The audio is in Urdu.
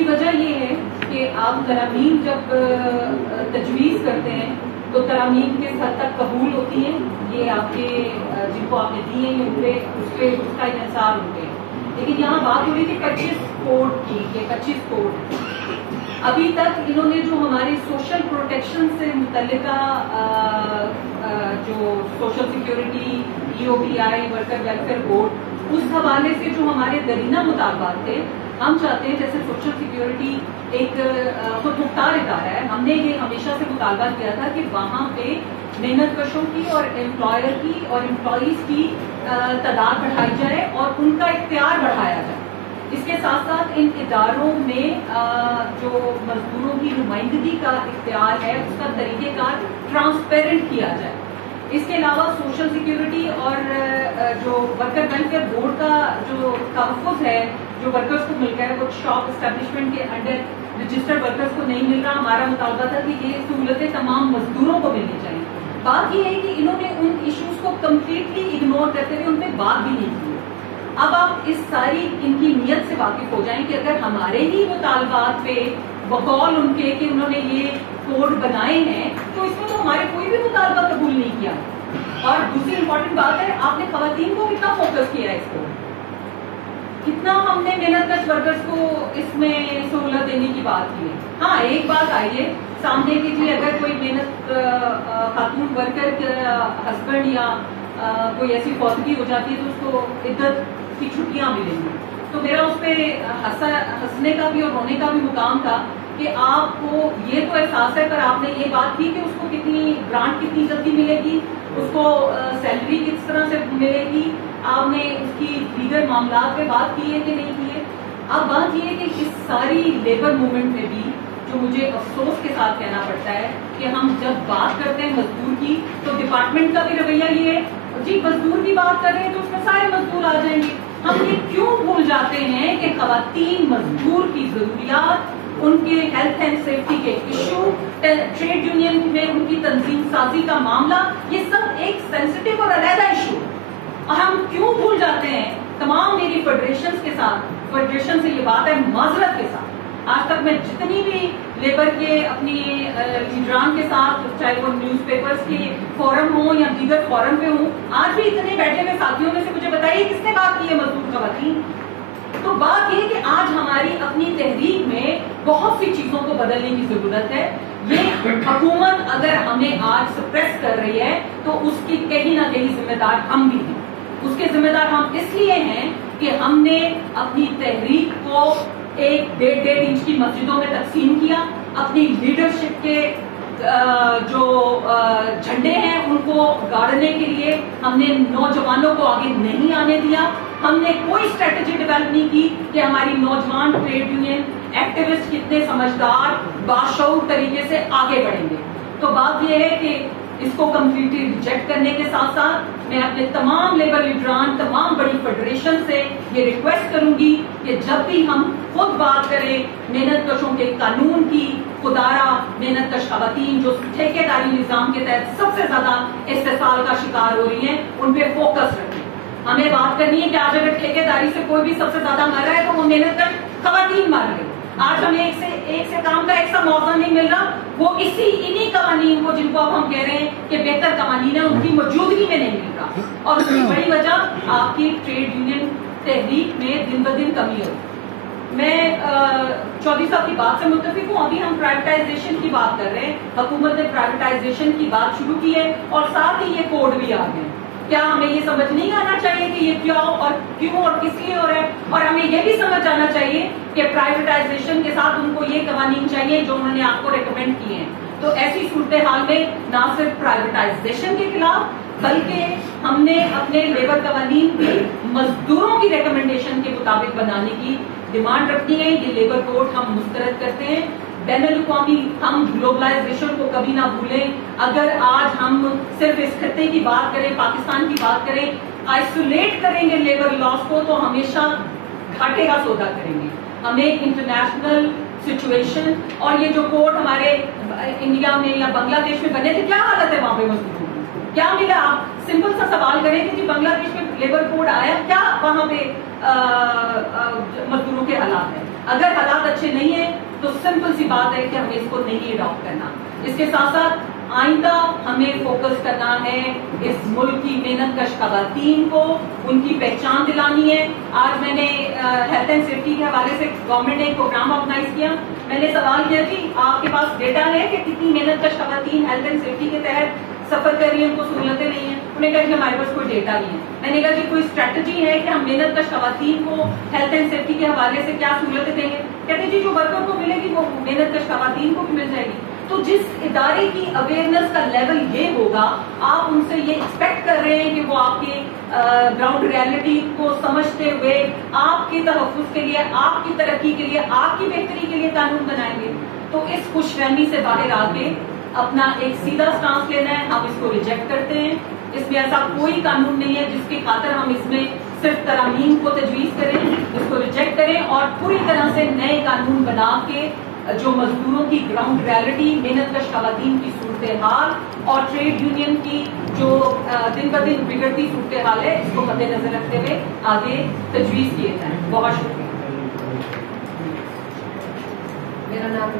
کی وجہ یہ ہے کہ آپ ترامیم جب تجویز کرتے ہیں تو ترامیم کس حد تک قبول ہوتی ہیں یہ آپ کے جن کو آپ نے دی ہیں یہ اس کا انحصار ہوتے ہیں. لیکن یہاں بات ہو رہی تھی 25 کوڈ کی. یہ 25 کوڈ ابھی تک انہوں نے جو ہماری سوشل پروٹیکشن سے متعلقہ جو social security EOPI worker welfare board اس حوالے سے جو ہمارے درینہ مطالبات تھے ہم چاہتے ہیں جیسے سوشل سیکیورٹی ایک خود مختار ادارہ ہے ہم نے یہ ہمیشہ سے مطالبہ کیا تھا کہ وہاں پہ محنت کشوں کی اور امپلائر کی اور امپلائیز کی تعداد بڑھائی جائے اور ان کا اختیار بڑھایا جائے. اس کے ساتھ ساتھ ان اداروں میں جو مزدوروں کی نمائندگی کا اختیار ہے اس کا طریقہ کار ٹرانسپیرنٹ کیا جائے. اس کے علاوہ سوشل سیکیورٹی اور جو ورکر ویلفیئر بورڈ کا جو تحفظ ہے جو ورکرز کو مل گیا ہے وہ شاپ اسٹیبلشمنٹ کے انڈر رجسٹرڈ ورکرز کو نہیں مل رہا. ہمارا مطالبہ تھا کہ یہ سہولتیں تمام مزدوروں کو ملنی چاہیے. بات یہ ہے کہ انہوں نے ان ایشوز کو کمپلیٹلی اگنور کرتے ہوئے ان پہ بات بھی نہیں کی. اب آپ اس ساری ان کی نیت سے واقف ہو جائیں کہ اگر ہمارے ہی مطالبات پہ بقول ان کے کہ انہوں نے یہ کوڈ بنائے ہیں تو اس میں تو ہمارے کوئی بھی مطالبہ قبول نہیں کیا. اور دوسری امپورٹنٹ بات ہے آپ نے خواتین کو کتنا فوکس کیا ہے اس کو کتنا ہم نے محنت کش ورکرز کو اس میں سہولت دینے کی بات کی ہے. ہاں ایک بات آئیے سامنے کہ جی اگر کوئی محنت خاتون ورکر کا ہسبینڈ یا کوئی ایسی فوتگی ہو جاتی ہے تو اس کو عدت کی چھٹیاں ملیں گی تو میرا اس پہ ہنسنے کا بھی اور رونے کا بھی مقام تھا کہ آپ کو یہ تو احساس ہے پر آپ نے یہ بات کی کہ اس کو کتنی گرانٹ کتنی جلدی ملے گی اس کو سیلری کس طرح سے ملے گی آپ نے اس کی دیگر معاملات پہ بات کی ہے کہ نہیں کی ہے. اب بات یہ ہے کہ اس ساری لیبر موومنٹ میں بھی جو مجھے افسوس کے ساتھ کہنا پڑتا ہے کہ ہم جب بات کرتے ہیں مزدور کی تو ڈپارٹمنٹ کا بھی رویہ یہ ہے جی مزدور کی بات کر رہے ہیں تو اس میں سارے مزدور آ جائیں گے. ہم یہ کیوں بھول جاتے ہیں کہ خواتین مزدور کی ضروریات ان کے ہیلتھ اینڈ سیفٹی کے ایشو ٹریڈ یونین میں ان کی تنظیم سازی کا معاملہ یہ سب ایک سینسٹیو اور علیحدہ ایشو اور ہم کیوں بھول جاتے ہیں. تمام میری فیڈریشنز کے ساتھ فیڈریشن سے یہ بات ہے معذرت کے ساتھ آج تک میں جتنی بھی لیبر کے اپنی لیڈران کے ساتھ چاہے وہ نیوز پیپرز کے فورم ہوں یا دیگر فورم پہ ہوں آج بھی اتنے بیٹھے ہوئے ساتھیوں میں سے مجھے بتائیے کس نے بات کی ہے مزدور خواتین. تو بات یہ کہ آج ہماری اپنی تحریک میں بہت سی چیزوں کو بدلنے کی ضرورت ہے. یہ حکومت اگر ہمیں آج سپریس کر رہی ہے تو اس کی کہیں نہ کہیں ذمہ دار ہم بھی ہیں. اس کے ذمہ دار ہم اس لیے ہیں کہ ہم نے اپنی تحریک کو 1.5 انچ کی مسجدوں میں تقسیم کیا. اپنی لیڈرشپ کے جو جھنڈے ہیں ان کو گاڑنے کے لیے ہم نے نوجوانوں کو آگے نہیں آنے دیا. ہم نے کوئی اسٹریٹجی ڈیولپ نہیں کی کہ ہماری نوجوان ٹریڈ یونین ایکٹیوسٹ کتنے سمجھدار باشعور طریقے سے آگے بڑھیں گے. تو بات یہ ہے کہ اس کو کمپلیٹلی ریجیکٹ کرنے کے ساتھ ساتھ میں اپنے تمام لیبر لیڈران تمام بڑی فیڈریشن سے یہ ریکویسٹ کروں گی کہ جب بھی ہم خود بات کریں محنت کشوں کے قانون کی خدارہ محنت کش خواتین جو ٹھیکے داری نظام کے تحت سب سے زیادہ استحصال کا شکار ہو رہی ہیں ان پہ فوکس رکھیں. ہمیں بات کرنی ہے کہ آج اگر ٹھیکے داری سے کوئی بھی سب سے زیادہ مر رہا ہے تو وہ محنت کش خواتین مر رہے ہیں. آج ہمیں ایک سے کام کا ایک سا موقع نہیں مل رہا وہ انہی قوانین کو جن کو اب ہم کہہ رہے ہیں کہ بہتر قوانین ہیں ان کی موجودگی میں نہیں مل رہا. اور اس کی بڑی وجہ آپ کی ٹریڈ یونین تحریک میں دن بدن کمی ہو. میں چودھری صاحب کی بات سے متفق ہوں. ابھی ہم پرائیویٹائزیشن کی بات کر رہے ہیں. حکومت نے پرائیویٹائزیشن کی بات شروع کی ہے اور ساتھ ہی یہ کوڈ بھی آ گئے. کیا ہمیں یہ سمجھ نہیں آنا چاہیے کہ یہ کیا اور کیوں اور کس لیے ہو رہا ہے اور ہمیں یہ بھی سمجھ آنا چاہیے کہ پرائیویٹائزیشن کے ساتھ ان کو یہ قوانین چاہیے جو انہوں نے آپ کو ریکمینڈ کیے ہیں. تو ایسی صورتحال میں نہ صرف پرائیویٹائزیشن کے خلاف بلکہ ہم نے اپنے لیبر قوانین بھی مزدوروں کی ریکمنڈیشن کے مطابق بنانے کی ڈیمانڈ رکھتی ہے. یہ لیبر کوڈ ہم مسترد کرتے ہیں. بین الاقوامی ہم گلوبلائزیشن کو کبھی نہ بھولیں. اگر آج ہم صرف اس خطے کی بات کریں پاکستان کی بات کریں آئسولیٹ کریں گے لیبر لاس کو تو ہمیشہ گھاٹے کا سودا کریں گے. ہمیں انٹرنیشنل سچویشن اور یہ جو کوڈ ہمارے انڈیا میں یا بنگلہ دیش میں بنے تھے کیا حالت ہے وہاں پہ مزدوروں کی کیا ملا. آپ سمپل سا سوال کریں کہ جی بنگلہ دیش میں لیبر کوڈ آیا کیا وہاں پہ مزدوروں کے حالات ہیں. اگر حالات اچھے نہیں ہیں تو سمپل سی بات ہے کہ ہمیں اس کو نہیں اڈاپٹ کرنا. اس کے ساتھ ساتھ آئندہ ہمیں فوکس کرنا ہے اس ملک کی محنت کش خواتین کو, ان کی پہچان دلانی ہے. آج میں نے ہیلتھ اینڈ سیفٹی کے حوالے سے گورنمنٹ نے ایک پروگرام آرگنائز کیا. میں نے سوال کیا جی آپ کے پاس ڈیٹا ہے کہ کتنی محنت کش خواتین ہیلتھ اینڈ سیفٹی کے تحت سفر کر رہی ہیں, ان کو سہولتیں نہیں ہیں؟ انہوں نے کہا کہ ہمارے پاس کوئی ڈیٹا نہیں ہے. میں نے کہا کہ کوئی اسٹریٹجی ہے کہ ہم محنت کش خواتین کو ہیلتھ اینڈ سیفٹی کے حوالے سے کیا سہولتیں دیں گے؟ کہتے جی جو ورکر کو ملے گی وہ محنت کش خواتین کو بھی مل جائے گی. تو جس ادارے کی اویئرنیس کا لیول یہ ہوگا, آپ ان سے یہ ایکسپیکٹ کر رہے ہیں کہ وہ آپ کی گراؤنڈ ریالٹی کو سمجھتے ہوئے آپ کے تحفظ کے لیے, آپ کی ترقی کے لیے, آپ کی بہتری کے لیے قانون بنائیں گے. تو اس خوش فہمی سے باہر آ کے اپنا ایک سیدھا سٹانس لینا ہے. ہم اس کو ریجیکٹ کرتے ہیں. اس میں ایسا کوئی قانون نہیں ہے جس کی خاطر ہم اس میں صرف ترامیم کو تجویز کریں. اس کو ریجیکٹ کریں اور پوری طرح سے نئے قانون بنا کے جو مزدوروں کی گراؤنڈ ریالٹی, محنت کش خواتین کی صورتحال اور ٹریڈ یونین کی جو دن بدن بگڑتی صورتحال ہے, اس کو مد نظر رکھتے ہوئے آگے تجویز کیے جائیں. بہت شکریہ. میرا نام